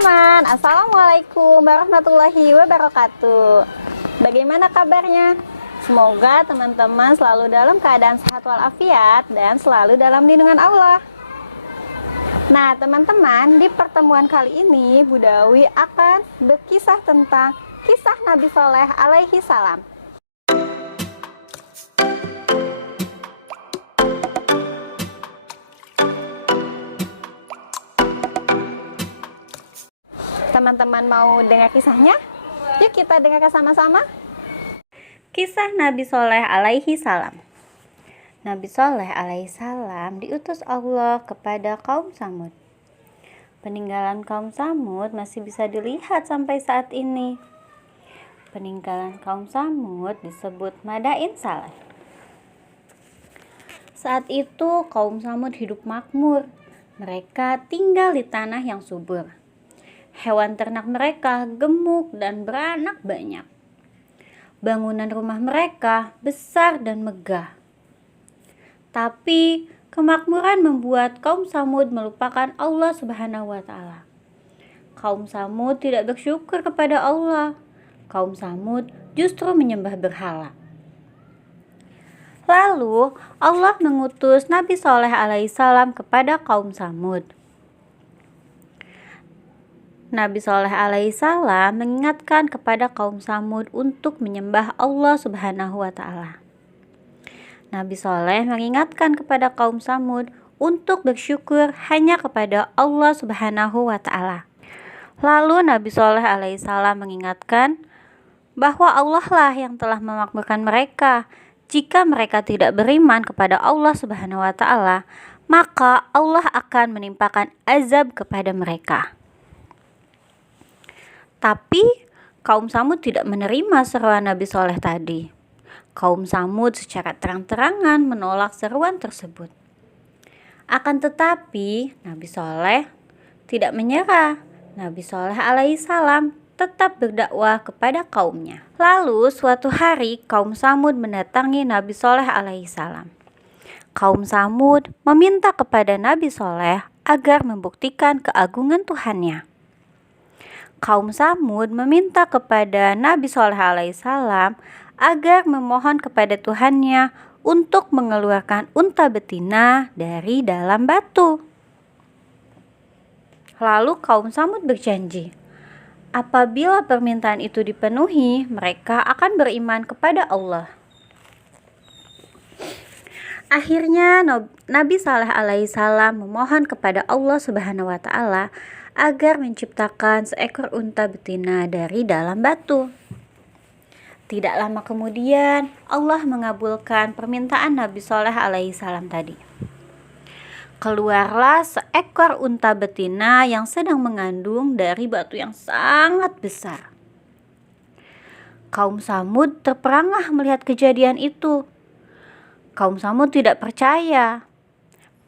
teman-teman, Assalamualaikum warahmatullahi wabarakatuh. Bagaimana kabarnya? Semoga teman-teman selalu dalam keadaan sehat walafiat dan selalu dalam lindungan Allah. Nah teman-teman, di pertemuan kali ini Bu Dawi akan berkisah tentang kisah Nabi Soleh alaihi salam. Teman-teman mau dengar kisahnya? Yuk kita dengar sama-sama. Kisah Nabi Soleh alaihi salam. Nabi Soleh alaihi salam diutus Allah kepada kaum Samud. Peninggalan kaum Samud masih bisa dilihat sampai saat ini. Peninggalan kaum Samud disebut Madain Saleh. Saat itu kaum Samud hidup makmur. Mereka tinggal di tanah yang subur. Hewan ternak mereka gemuk dan beranak banyak. Bangunan rumah mereka besar dan megah. Tapi kemakmuran membuat kaum Samud melupakan Allah Subhanahu wa Ta'ala. Kaum Samud tidak bersyukur kepada Allah. Kaum Samud justru menyembah berhala. Lalu Allah mengutus Nabi Soleh alaihissalam kepada kaum Samud. Nabi Soleh alaihissalam mengingatkan kepada kaum Samud untuk menyembah Allah Subhanahu wa Ta'ala. Nabi Soleh mengingatkan kepada kaum Samud untuk bersyukur hanya kepada Allah Subhanahu wa Ta'ala. Lalu Nabi Soleh alaihissalam mengingatkan bahwa Allah lah yang telah memakmurkan mereka. Jika mereka tidak beriman kepada Allah Subhanahu wa Ta'ala, maka Allah akan menimpakan azab kepada mereka. Tapi kaum Samud tidak menerima seruan Nabi Soleh tadi. Kaum Samud secara terang-terangan menolak seruan tersebut. Akan tetapi Nabi Soleh tidak menyerah. Nabi Soleh alaihissalam tetap berdakwah kepada kaumnya. Lalu suatu hari kaum Samud mendatangi Nabi Soleh alaihissalam. Kaum Samud meminta kepada Nabi Soleh agar membuktikan keagungan Tuhannya. Kaum Samud meminta kepada Nabi Soleh alaihissalam agar memohon kepada Tuhannya untuk mengeluarkan unta betina dari dalam batu. Lalu kaum Samud berjanji, apabila permintaan itu dipenuhi, mereka akan beriman kepada Allah. Akhirnya Nabi Saleh alaihissalam memohon kepada Allah Subhanahu wa Ta'ala agar menciptakan seekor unta betina dari dalam batu. Tidak lama kemudian Allah mengabulkan permintaan Nabi Soleh alaihissalam tadi. Keluarlah seekor unta betina yang sedang mengandung dari batu yang sangat besar. Kaum Samud terperangah melihat kejadian itu. Kaum Samud tidak percaya.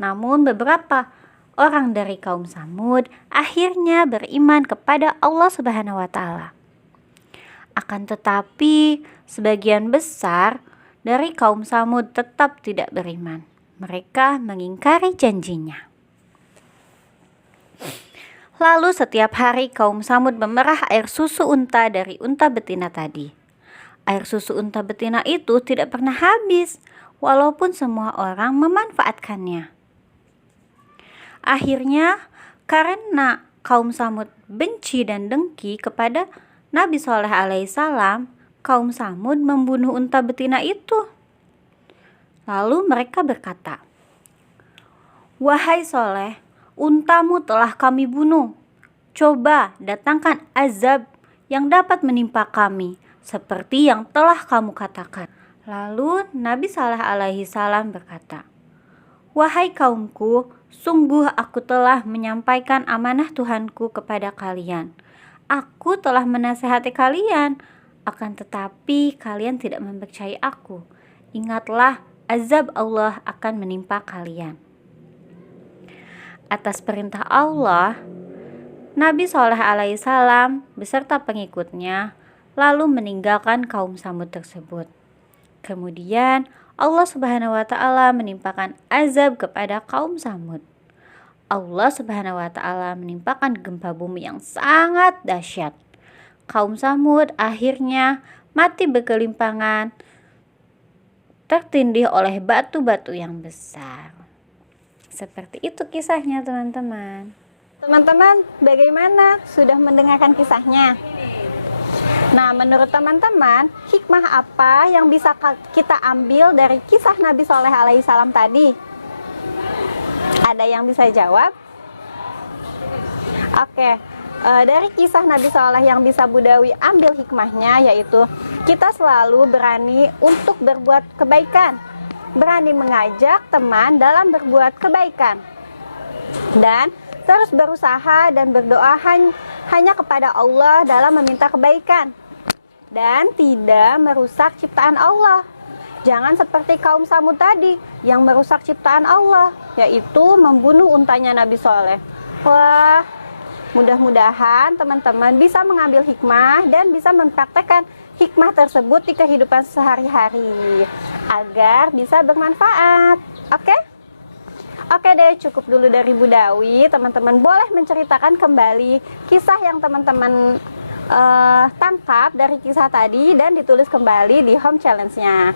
Namun beberapa orang dari kaum Samud akhirnya beriman kepada Allah Subhanahu wa Ta'ala. Akan tetapi sebagian besar dari kaum Samud tetap tidak beriman. Mereka mengingkari janjinya. Lalu setiap hari kaum Samud memerah air susu unta dari unta betina tadi. Air susu unta betina itu tidak pernah habis, walaupun semua orang memanfaatkannya. Akhirnya karena kaum Samud benci dan dengki kepada Nabi Soleh alaihissalam, kaum Samud membunuh unta betina itu. Lalu mereka berkata, wahai Soleh, untamu telah kami bunuh. Coba datangkan azab yang dapat menimpa kami, seperti yang telah kamu katakan. Lalu Nabi Saleh alaihissalam berkata, wahai kaumku, sungguh aku telah menyampaikan amanah Tuhanku kepada kalian. Aku telah menasihati kalian, akan tetapi kalian tidak mempercayai aku. Ingatlah, azab Allah akan menimpa kalian. Atas perintah Allah, Nabi Soleh alaihissalam beserta pengikutnya lalu meninggalkan kaum Samud tersebut. Kemudian Allah Subhanahu wa Ta'ala menimpakan azab kepada kaum Samud. Allah Subhanahu wa Ta'ala menimpakan gempa bumi yang sangat dahsyat. Kaum Samud akhirnya mati bergelimpangan, tertindih oleh batu-batu yang besar. Seperti itu kisahnya, teman-teman. Teman-teman, bagaimana? Sudah mendengarkan kisahnya? Nah, menurut teman-teman, hikmah apa yang bisa kita ambil dari kisah Nabi Shaleh alaihissalam tadi? Ada yang bisa jawab? Oke, dari kisah Nabi Shaleh yang bisa Budawi ambil hikmahnya yaitu kita selalu berani untuk berbuat kebaikan, berani mengajak teman dalam berbuat kebaikan, dan terus berusaha dan berdoa hanya kepada Allah dalam meminta kebaikan, dan tidak merusak ciptaan Allah. Jangan seperti kaum Samud tadi yang merusak ciptaan Allah, yaitu membunuh untanya Nabi Shaleh. Wah, mudah-mudahan teman-teman bisa mengambil hikmah dan bisa mempraktekkan hikmah tersebut di kehidupan sehari-hari agar bisa bermanfaat. Oke? Oke deh, cukup dulu dari Budawi. Teman-teman boleh menceritakan kembali kisah yang teman-teman tangkap dari kisah tadi dan ditulis kembali di home challenge-nya.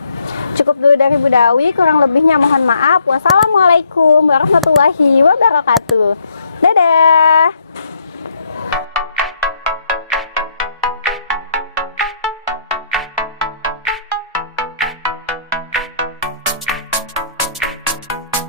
Cukup dulu dari Budawi, kurang lebihnya mohon maaf. Wassalamualaikum warahmatullahi wabarakatuh. Dadah.